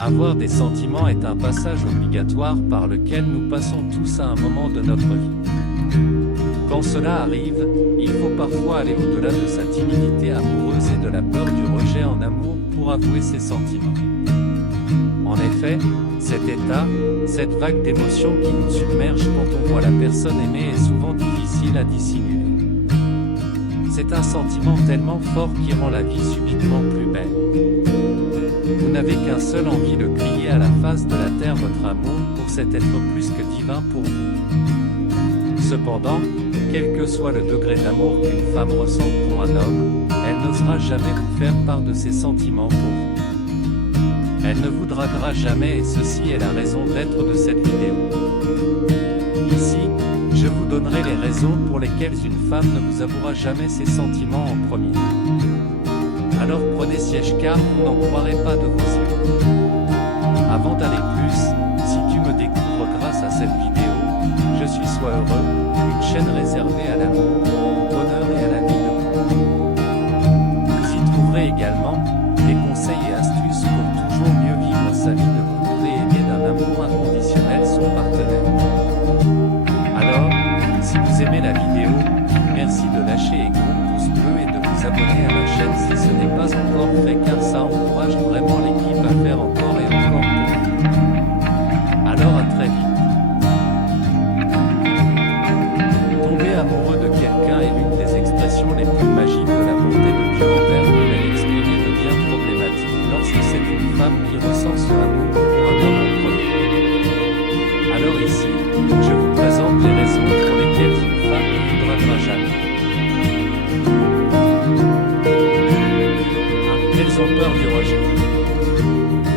Avoir des sentiments est un passage obligatoire par lequel nous passons tous à un moment de notre vie. Quand cela arrive, il faut parfois aller au-delà de sa timidité amoureuse et de la peur du rejet en amour pour avouer ses sentiments. En effet, cet état, cette vague d'émotions qui nous submerge quand on voit la personne aimée est souvent difficile à dissimuler. C'est un sentiment tellement fort qui rend la vie subitement plus belle. Vous n'avez qu'un seul envie de crier à la face de la terre votre amour pour cet être plus que divin pour vous. Cependant, quel que soit le degré d'amour qu'une femme ressent pour un homme, elle n'osera jamais vous faire part de ses sentiments pour vous. Elle ne vous draguera jamais et ceci est la raison d'être de cette vidéo. Ici, je vous donnerai les raisons pour lesquelles une femme ne vous avouera jamais ses sentiments en premier. Alors prenez siège car vous n'en croirez pas de vos yeux. Avant d'aller plus, si tu me découvres grâce à cette vidéo, je suis Sois Heureux, une chaîne réservée à l'amour, au bonheur et à la vie de couple. Vous y trouverez également des conseils et astuces pour toujours mieux vivre sa vie de couple et aimer d'un amour inconditionnel son partenaire. Alors, si vous aimez la vidéo, merci de lâcher un gros pouce bleu et de vous abonner à la chaîne si ce n'est pas encore fait car ça encourage vraiment l'équipe à faire encore et encore pour vous. Alors à très vite. Tomber amoureux de quelqu'un est l'une des expressions les plus magiques de la bonté de Dieu envers nous, mais l'exprimer devient problématique lorsque c'est une femme qui ressent ce amour pour un homme en premier. Alors ici, je vous présente les raisons pour lesquelles une femme ne vous draguera jamais. Elles ont peur du rejet.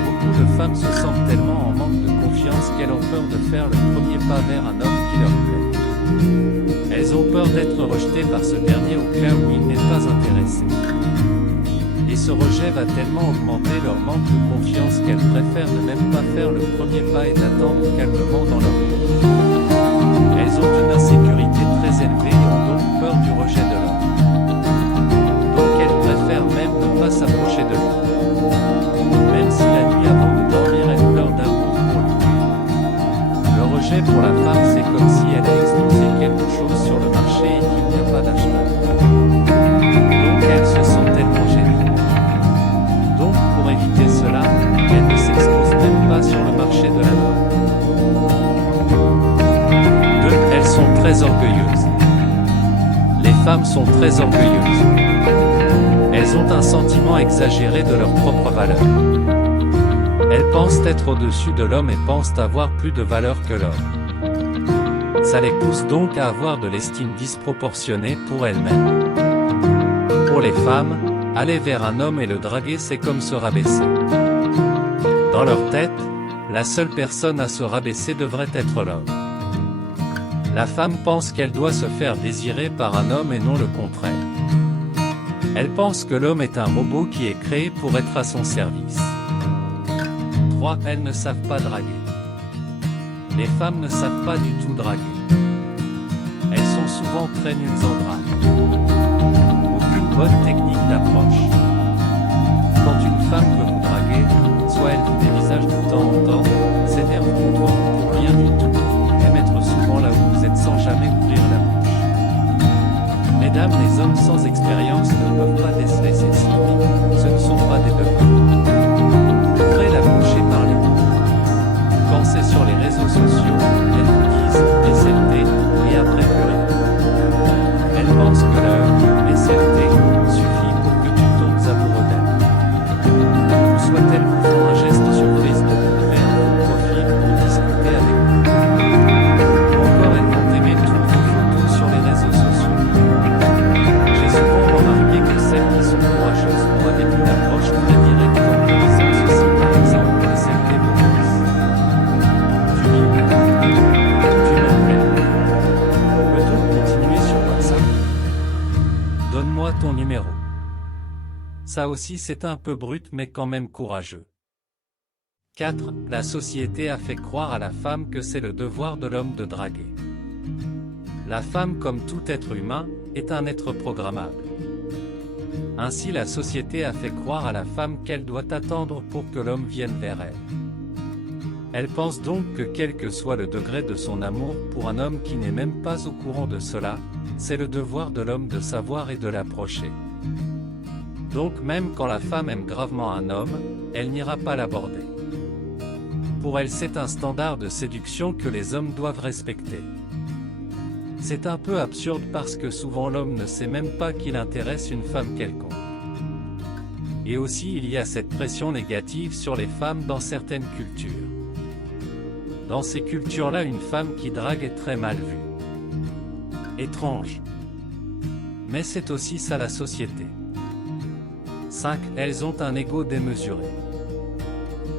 Beaucoup de femmes se sentent tellement en manque de confiance qu'elles ont peur de faire le premier pas vers un homme qui leur plaît. Elles ont peur d'être rejetées par ce dernier au cas où il n'est pas intéressé. Et ce rejet va tellement augmenter leur manque de confiance qu'elles préfèrent ne même pas faire le premier pas et d'attendre calmement dans leur vie. Elles ont une insécurité très élevée et ont donc peur du rejet de l'homme. Donc elles préfèrent même ne pas s'approcher de lui. Même si la nuit avant de dormir elles pleurent d'amour pour lui. Le rejet pour la femme c'est comme si elle a exposé quelque chose sur le marché et qu'il n'y a pas d'acheteur. Donc elle se sent tellement gênée. Donc pour éviter cela, elle ne s'expose même pas sur le marché de la mode. 2. Elles sont très orgueilleuses. Les femmes sont très orgueilleuses. Elles ont un sentiment exagéré de leur propre valeur. Elles pensent être au-dessus de l'homme et pensent avoir plus de valeur que l'homme. Ça les pousse donc à avoir de l'estime disproportionnée pour elles-mêmes. Pour les femmes, aller vers un homme et le draguer c'est comme se rabaisser. Dans leur tête, la seule personne à se rabaisser devrait être l'homme. La femme pense qu'elle doit se faire désirer par un homme et non le contraire. Elle pense que l'homme est un robot qui est créé pour être à son service. 3. Elles ne savent pas draguer. Les femmes ne savent pas du tout draguer. Elles sont souvent très nulles en drague. Aucune bonne technique d'approche. Quand une femme veut vous draguer, soit elle vous dévisage de temps en temps, s'énerve contre vous pour rien du tout, aime être souvent là où vous êtes sans jamais ouvrir la bouche. Mesdames, les hommes sans expérience ne peuvent pas déceler ces signes, ce ne sont pas des bœufs. Ouvrez la bouche et parlez-vous. Quand c'est sur les réseaux sociaux, elles vous disent « SLT » et après plus rien. Elles pensent que leur « SLT » suffit pour que tu tombes amoureux d'elles. Ou soit-elles vous font un geste sur Facebook, créer un faux profil pour discuter avec vous. Encore elles vont aimer toutes vos photos sur les réseaux sociaux. J'ai souvent remarqué que celles qui sont courageuses ont avec une approche très directe en disant ceci par exemple SLT Boris. Tu vis, tu m'appelles. Peut-on continuer sur WhatsApp? Donne-moi ton numéro. Ça aussi c'est un peu brut mais quand même courageux. 4. La société a fait croire à la femme que c'est le devoir de l'homme de draguer. La femme, comme tout être humain, est un être programmable. Ainsi la société a fait croire à la femme qu'elle doit attendre pour que l'homme vienne vers elle. Elle pense donc que quel que soit le degré de son amour pour un homme qui n'est même pas au courant de cela, c'est le devoir de l'homme de savoir et de l'approcher. Donc même quand la femme aime gravement un homme, elle n'ira pas l'aborder. Pour elle, c'est un standard de séduction que les hommes doivent respecter. C'est un peu absurde parce que souvent l'homme ne sait même pas qu'il intéresse une femme quelconque. Et aussi il y a cette pression négative sur les femmes dans certaines cultures. Dans ces cultures-là, une femme qui drague est très mal vue. Étrange. Mais c'est aussi ça la société. 5. Elles ont un ego démesuré.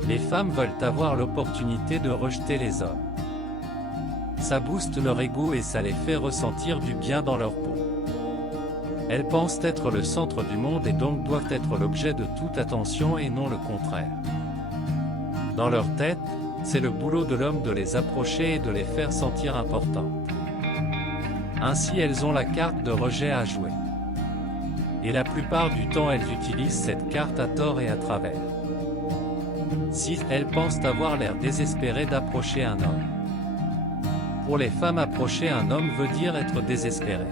Les femmes veulent avoir l'opportunité de rejeter les hommes. Ça booste leur ego et ça les fait ressentir du bien dans leur peau. Elles pensent être le centre du monde et donc doivent être l'objet de toute attention et non le contraire. Dans leur tête, c'est le boulot de l'homme de les approcher et de les faire sentir importantes. Ainsi elles ont la carte de rejet à jouer. Et la plupart du temps elles utilisent cette carte à tort et à travers. 6. Elles pensent avoir l'air désespérées d'approcher un homme. Pour les femmes, approcher un homme veut dire être désespéré.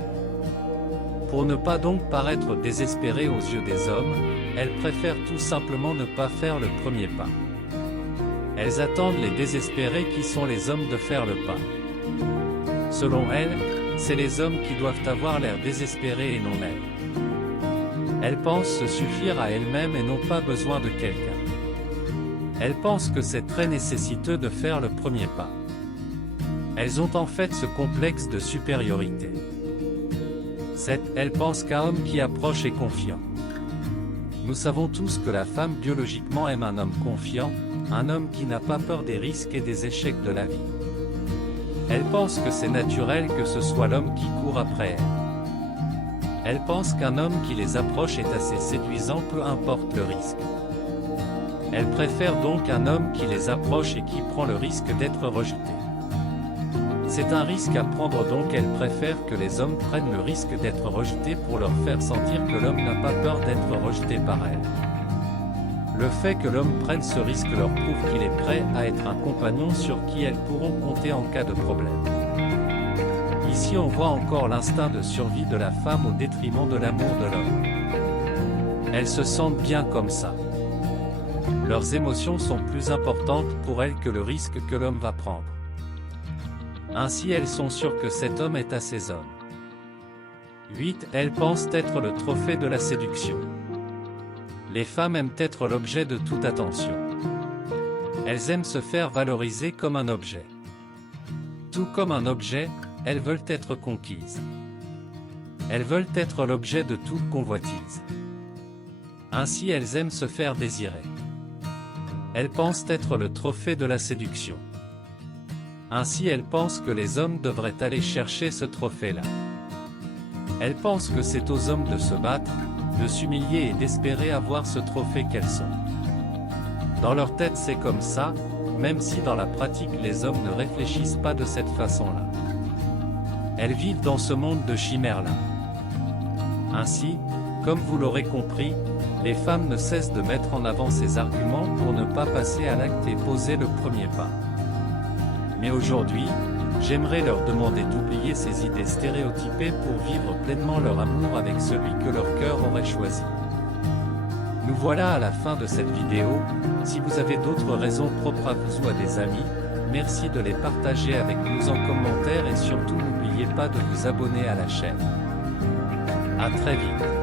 Pour ne pas donc paraître désespérées aux yeux des hommes, elles préfèrent tout simplement ne pas faire le premier pas. Elles attendent les désespérés qui sont les hommes de faire le pas. Selon elles, c'est les hommes qui doivent avoir l'air désespérés et non elles. Elles pensent se suffire à elles-mêmes et n'ont pas besoin de quelqu'un. Elles pensent que c'est très nécessiteux de faire le premier pas. Elles ont en fait ce complexe de supériorité. 7. Elles pensent qu'un homme qui approche est confiant. Nous savons tous que la femme biologiquement aime un homme confiant, un homme qui n'a pas peur des risques et des échecs de la vie. Elles pensent que c'est naturel que ce soit l'homme qui court après elles. Elles pensent qu'un homme qui les approche est assez séduisant peu importe le risque. Elles préfèrent donc un homme qui les approche et qui prend le risque d'être rejeté. C'est un risque à prendre, donc elles préfèrent que les hommes prennent le risque d'être rejetés pour leur faire sentir que l'homme n'a pas peur d'être rejeté par elles. Le fait que l'homme prenne ce risque leur prouve qu'il est prêt à être un compagnon sur qui elles pourront compter en cas de problème. Ici on voit encore l'instinct de survie de la femme au détriment de l'amour de l'homme. Elles se sentent bien comme ça. Leurs émotions sont plus importantes pour elles que le risque que l'homme va prendre. Ainsi elles sont sûres que cet homme est à ses hommes. 8. Elles pensent être le trophée de la séduction. Les femmes aiment être l'objet de toute attention. Elles aiment se faire valoriser comme un objet. Tout comme un objet, elles veulent être conquises. Elles veulent être l'objet de toute convoitise. Ainsi elles aiment se faire désirer. Elles pensent être le trophée de la séduction. Ainsi elles pensent que les hommes devraient aller chercher ce trophée-là. Elles pensent que c'est aux hommes de se battre, de s'humilier et d'espérer avoir ce trophée qu'elles sont. Dans leur tête c'est comme ça, même si dans la pratique les hommes ne réfléchissent pas de cette façon-là. Elles vivent dans ce monde de chimères-là. Ainsi, comme vous l'aurez compris, les femmes ne cessent de mettre en avant ces arguments pour ne pas passer à l'acte et poser le premier pas. Mais aujourd'hui, j'aimerais leur demander d'oublier ces idées stéréotypées pour vivre pleinement leur amour avec celui que leur cœur aurait choisi. Nous voilà à la fin de cette vidéo. Si vous avez d'autres raisons propres à vous ou à des amis, merci de les partager avec nous en commentaire et surtout n'oubliez pas de vous abonner à la chaîne. À très vite.